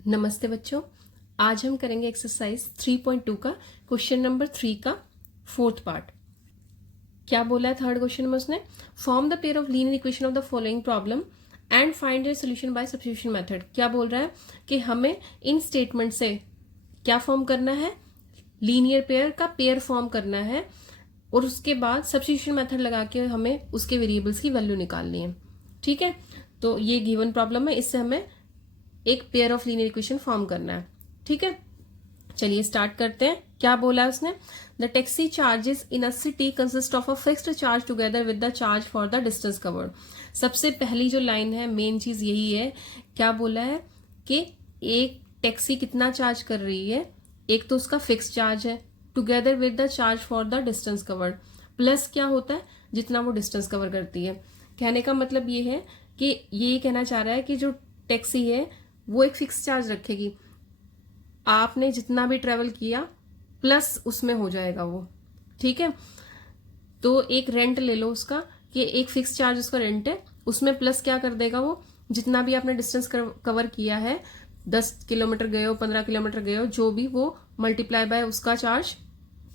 नमस्ते बच्चों, आज हम करेंगे एक्सरसाइज 3.2 का क्वेश्चन नंबर 3 का फोर्थ पार्ट। क्या बोला है थर्ड क्वेश्चन में उसने? Form the pair of linear equation of the following problem and find their solution bye substitution method. क्या बोल रहा है कि हमें इन स्टेटमेंट से क्या फॉर्म करना है? लीनियर पेयर का पेयर फॉर्म करना है और उसके बाद सब्स्टिट्यूशन मेथड लगा के हमें उसके वेरिएबल्स की वैल्यू निकालनी है। ठीक है, तो ये गिवन प्रॉब्लम है, इससे हमें एक pair of linear equation form करना है। ठीक है, चलिए स्टार्ट करते हैं। क्या बोला है उसने? The taxi charges in a city consist of a fixed charge together with the charge for the distance covered. सबसे पहली जो लाइन है, मेन चीज यही है। क्या बोला है कि एक टैक्सी कितना चार्ज कर रही है? एक तो उसका फिक्स चार्ज है, together with the charge for the distance covered, plus क्या होता है जितना वो डिस्टेंस कवर करती है। कहने का मतलब ये है कि ये कहना चाह रहा है कि जो टैक्सी है वो एक फिक्स चार्ज रखेगी, आपने जितना भी ट्रेवल किया प्लस उसमें हो जाएगा वो। ठीक है, तो एक रेंट ले लो उसका कि एक फिक्स चार्ज उसका रेंट है, उसमें प्लस क्या कर देगा वो, जितना भी आपने डिस्टेंस कवर किया है, 10 किलोमीटर गए हो, 15 किलोमीटर गए हो, जो भी, वो मल्टीप्लाई बाय उसका चार्ज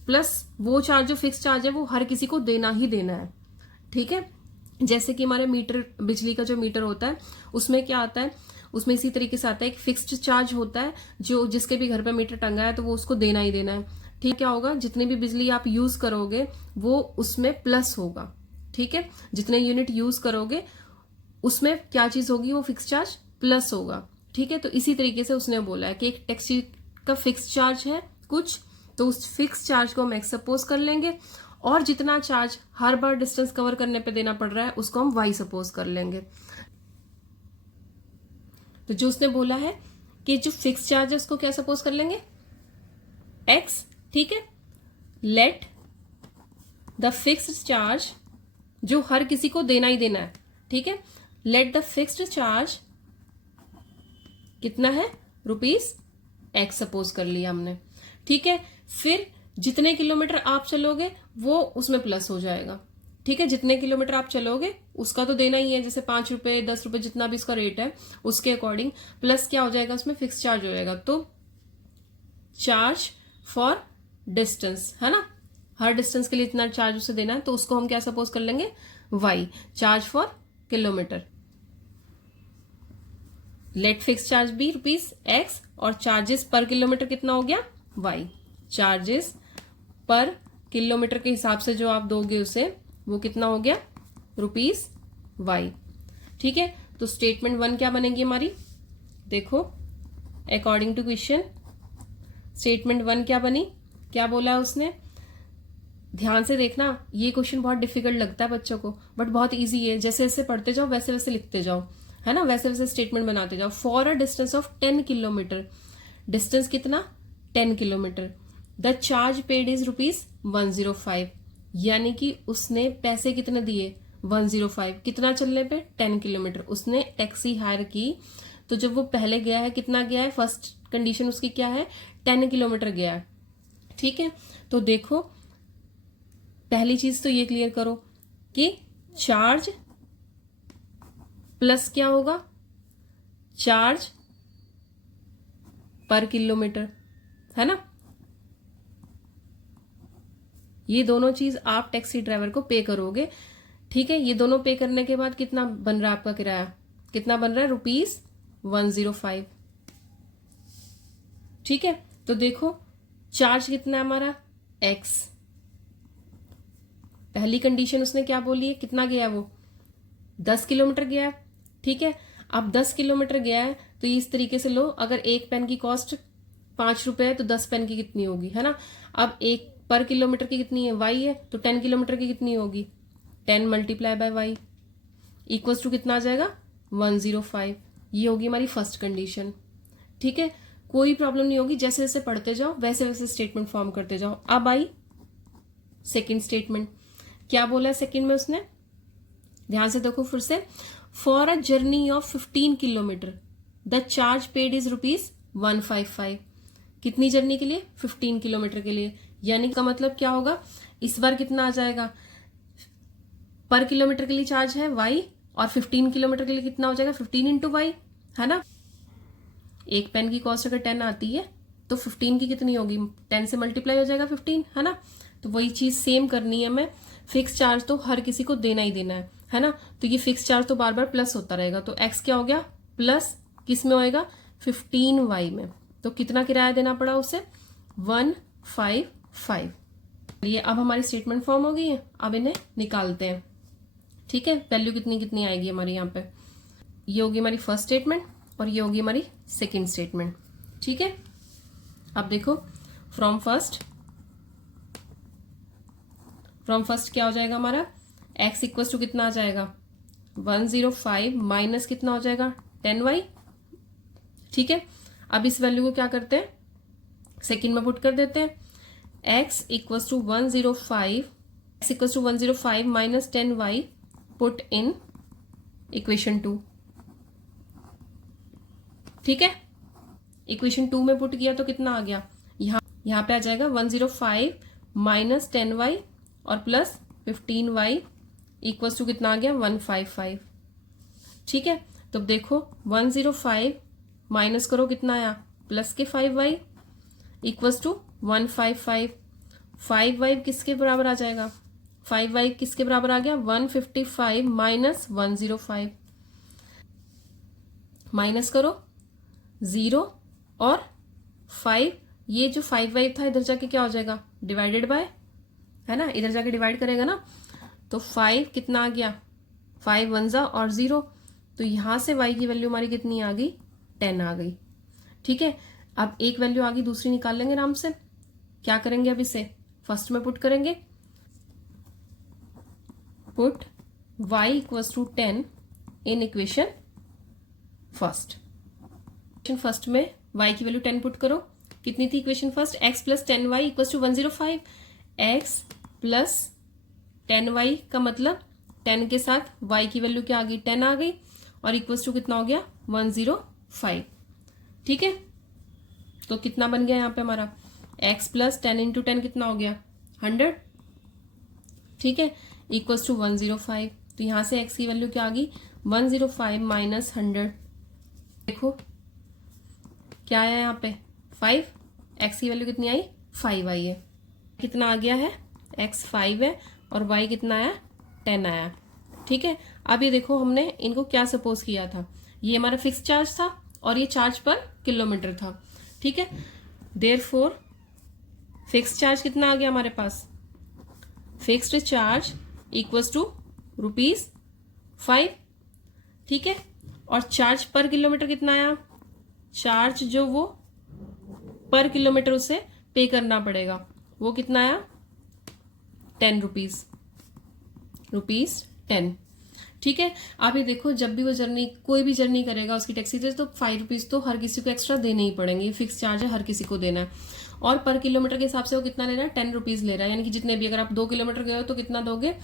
प्लस वो चार्ज जो फिक्स चार्ज है वो हर किसी को देना ही देना है। ठीक है, जैसे कि हमारे मीटर, बिजली का जो मीटर होता है उसमें क्या आता है, उसमें इसी तरीके से आता है, एक फिक्स्ड चार्ज होता है जो जिसके भी घर पे मीटर टंगा है तो वो उसको देना ही देना है। ठीक, क्या होगा, जितनी भी बिजली आप यूज करोगे वो उसमें प्लस होगा। ठीक है, जितने यूनिट यूज करोगे उसमें क्या चीज होगी, वो फिक्स चार्ज प्लस होगा। ठीक है, तो इसी तरीके से उसने बोला है कि एक टैक्सी का फिक्स चार्ज है कुछ, तो उस फिक्स चार्ज को हम एक्स सपोज कर लेंगे और जितना चार्ज हर बार डिस्टेंस कवर करने पे देना पड़ रहा है उसको हम वाई सपोज कर लेंगे। तो जो उसने बोला है कि जो फिक्स चार्ज है उसको क्या सपोज कर लेंगे, एक्स। ठीक है, लेट द फिक्स्ड चार्ज, जो हर किसी को देना ही देना है। ठीक है, लेट द फिक्स्ड चार्ज कितना है, रुपीज एक्स सपोज कर लिया हमने। ठीक है, फिर जितने किलोमीटर आप चलोगे वो उसमें प्लस हो जाएगा। ठीक है, जितने किलोमीटर आप चलोगे उसका तो देना ही है, जैसे 5 रुपए 10 रुपए जितना भी इसका रेट है उसके अकॉर्डिंग, प्लस क्या हो जाएगा उसमें फिक्स चार्ज हो जाएगा, तो चार्ज फॉर डिस्टेंस है ना, हर डिस्टेंस के लिए इतना चार्ज उसे देना है, तो उसको हम क्या सपोज कर लेंगे, y, charge for kilometre. Let fix charge b rupees x और चार्जेस पर किलोमीटर कितना हो गया, वाई। चार्जेस पर किलोमीटर के हिसाब से जो आप दोगे उसे, वो कितना हो गया, रुपीज वाई। ठीक है, तो स्टेटमेंट 1 क्या बनेगी हमारी, देखो अकॉर्डिंग टू क्वेश्चन स्टेटमेंट 1 क्या बनी, क्या बोला उसने, ध्यान से देखना, ये क्वेश्चन बहुत डिफिकल्ट लगता है बच्चों को बट बहुत इजी है, जैसे जैसे पढ़ते जाओ वैसे वैसे लिखते जाओ, है ना, वैसे वैसे स्टेटमेंट बनाते जाओ। For a distance of 10 kilometre, distance कितना, 10 kilometre, the charge paid is rupees 105, यानी कि उसने पैसे कितने दिए, 105, कितना चलने पे, 10 किलोमीटर उसने टैक्सी हायर की। तो जब वो पहले गया है, कितना गया है, फर्स्ट कंडीशन उसकी क्या है, 10 किलोमीटर गया है। ठीक है, तो देखो पहली चीज तो ये क्लियर करो कि चार्ज प्लस क्या होगा, चार्ज पर किलोमीटर, है ना, ये दोनों चीज आप टैक्सी ड्राइवर को पे करोगे। ठीक है, ये दोनों पे करने के बाद कितना बन रहा है आपका किराया, कितना बन रहा है, रुपीज 105। ठीक है, तो देखो चार्ज कितना है हमारा, एक्स। पहली कंडीशन उसने क्या बोली है, कितना गया वो, 10 किलोमीटर गया है। ठीक है, अब 10 किलोमीटर गया है तो इस तरीके से लो, अगर एक पेन की कॉस्ट 5 रुपए है तो 10 पेन की कितनी होगी, है ना। अब एक पर किलोमीटर की कितनी है, वाई है, तो 10 किलोमीटर की कितनी होगी, 10 multiply by y equals to कितना आ जाएगा, 105। ये होगी हमारी फर्स्ट कंडीशन। ठीक है, कोई प्रॉब्लम नहीं होगी, जैसे जैसे पढ़ते जाओ वैसे वैसे स्टेटमेंट फॉर्म करते जाओ। अब आई सेकेंड स्टेटमेंट, क्या बोला है सेकेंड में उसने, ध्यान से देखो फिर से, for a journey of 15 kilometre the charge paid is rupees 155, कितनी जर्नी के लिए, 15 किलोमीटर के लिए, यानी का मतलब क्या होगा, इस बार कितना आ जाएगा, पर किलोमीटर के लिए चार्ज है वाई और 15 किलोमीटर के लिए कितना हो जाएगा, 15 इंटू वाई, है ना। एक पेन की कॉस्ट अगर 10 आती है तो 15 की कितनी होगी, 10 से मल्टीप्लाई हो जाएगा 15, है ना। तो वही चीज सेम करनी है हमें। फिक्स चार्ज तो हर किसी को देना ही देना है ना। तो ये फिक्स चार्ज तो बार बार प्लस होता रहेगा, तो एक्स क्या हो गया प्लस, किस में होएगा 15y में। तो कितना किराया देना पड़ा उसे 155। ये अब हमारी स्टेटमेंट फॉर्म हो गई है, अब इन्हें निकालते हैं। ठीक है, वैल्यू कितनी कितनी आएगी हमारी यहाँ पे, ये होगी हमारी फर्स्ट स्टेटमेंट और ये होगी हमारी सेकंड स्टेटमेंट। ठीक है, अब देखो फ्रॉम फर्स्ट क्या हो जाएगा हमारा, x इक्वल टू कितना आ जाएगा 105 माइनस कितना हो जाएगा 10y। ठीक है, अब इस वैल्यू को क्या करते हैं, सेकंड में पुट कर देते हैं। x equal to 105 minus 10y put in equation 2। ठीक है, इक्वेशन 2 में पुट किया तो कितना आ गया, यहाँ पे आ जाएगा 105 माइनस 10y और प्लस 15y इक्वल्स टू कितना आ गया 155। ठीक है, तो देखो 105 माइनस करो कितना आया प्लस के 5y इक्वल्स टू 155। 5y किसके बराबर आ जाएगा, 5y किसके बराबर आ गया 155 माइनस 105, माइनस करो 0 और 5, ये जो 5y था इधर जाके क्या हो जाएगा डिवाइडेड बाय, है ना, इधर जाके डिवाइड करेगा ना। तो 5 कितना आ गया 5 1 और 0, तो यहां से y की वैल्यू हमारी कितनी आ गई 10 आ गई। ठीक है, अब एक वैल्यू आ गई, दूसरी निकाल लेंगे आराम से। क्या करेंगे, अब इसे फर्स्ट में पुट करेंगे, put y equals to 10 in equation first. Equation first में y की वैल्यू 10 पुट करो, कितनी थी equation first, x plus 10y equals to 105। x plus 10y का मतलब 10 के साथ y की वैल्यू क्या आ गई 10 आ गई और इक्वल्स टू कितना हो गया 105। ठीक है, तो कितना बन गया यहाँ पे हमारा x प्लस 10 इंटू 10 कितना हो गया 100। ठीक है, इक्वल्स टू 105। तो यहां से x की वैल्यू क्या आ गई 105 माइनस 100। देखो क्या आया यहाँ पे 5, x की वैल्यू कितनी आई 5 आई है, कितना आ गया है x 5 है और y कितना आया 10 आया। ठीक है, अब ये देखो हमने इनको क्या सपोज किया था, ये हमारा फिक्स चार्ज था और ये चार्ज पर किलोमीटर था। ठीक है, देयरफॉर फिक्स चार्ज कितना आ गया हमारे पास, फिक्स्ड चार्ज इक्वल्स टू ₹5। ठीक है, और चार्ज पर किलोमीटर कितना आया, चार्ज जो वो पर किलोमीटर उसे पे करना पड़ेगा, वो कितना आया 10 रुपीज 10। ठीक है, आप ये देखो जब भी वो जर्नी कोई भी जर्नी करेगा उसकी टैक्सी से तो 5 रुपीज तो हर किसी को एक्स्ट्रा देने ही पड़ेंगे, फिक्स चार्ज है हर किसी को देना है। और पर किलोमीटर के हिसाब से वो कितना ले रहा है 10 रुपीज ले रहा है, यानी कि जितने भी, अगर आप 2 किलोमीटर गए हो तो कितना दोगे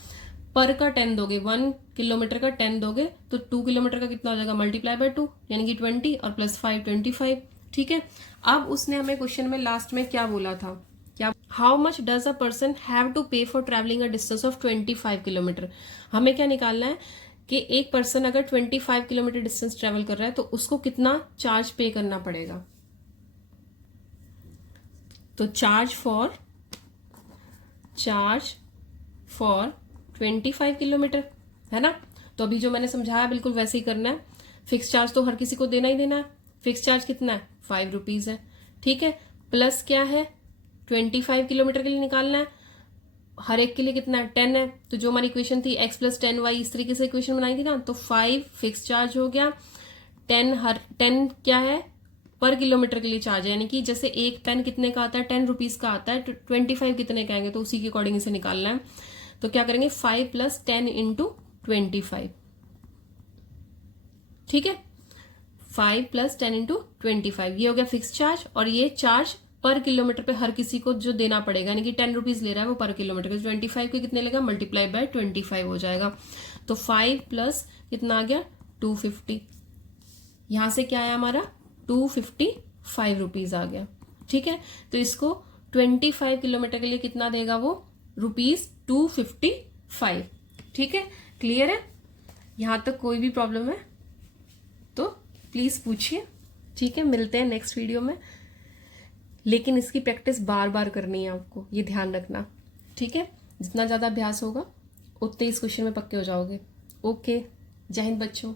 पर का 10 दोगे, 1 किलोमीटर का 10 दोगे तो 2 किलोमीटर का कितना हो जाएगा मल्टीप्लाई बाय 2 यानी कि 20 और प्लस 5 25। ठीक है, अब उसने हमें क्वेश्चन में लास्ट में क्या बोला था, क्या how much does a person have to pay for travelling a distance of 25 kilometre. हमें क्या निकालना है कि एक पर्सन अगर 25 किलोमीटर डिस्टेंस ट्रेवल कर रहा है तो उसको कितना चार्ज पे करना पड़ेगा। तो चार्ज फॉर 25 किलोमीटर, है ना। तो अभी जो मैंने समझाया बिल्कुल वैसे ही करना है। फिक्स चार्ज तो हर किसी को देना ही देना है, फिक्स चार्ज कितना है 5 रुपीज है। ठीक है, प्लस क्या है 25 किलोमीटर के लिए निकालना है, हर एक के लिए कितना है 10 है। तो जो हमारी इक्वेशन थी x प्लस 10y, इस तरीके से इक्वेशन बनाई थी ना, तो 5 फिक्स चार्ज हो गया, 10 क्या है पर किलोमीटर के लिए चार्ज है, यानी कि जैसे एक पेन कितने का आता है 10 रुपीज का आता है, 25 कितने का आएंगे तो उसी के अकॉर्डिंग इसे निकालना है। तो क्या करेंगे 5 प्लस 10 इंटू 25। ठीक है, 5 प्लस 10 इंटू 25, ये हो गया फिक्स चार्ज। और ये चार्ज पर किलोमीटर पे हर किसी को जो देना पड़ेगा, यानी कि 10 रुपीज ले रहा है वो पर किलोमीटर के, 25 के कितने लेगा मल्टीप्लाई बाय 25 हो जाएगा। तो 5 प्लस कितना आ गया 250, यहां से क्या आया हमारा 255 रुपीज आ गया। ठीक है, तो इसको 25 किलोमीटर के लिए कितना देगा वो ₹255। ठीक है, क्लियर है, यहां तक कोई भी प्रॉब्लम है तो प्लीज पूछिए। ठीक है, मिलते हैं नेक्स्ट वीडियो में। लेकिन इसकी प्रैक्टिस बार बार करनी है आपको, ये ध्यान रखना। ठीक है, जितना ज़्यादा अभ्यास होगा उतने इस क्वेश्चन में पक्के हो जाओगे। ओके, जय हिंद बच्चों।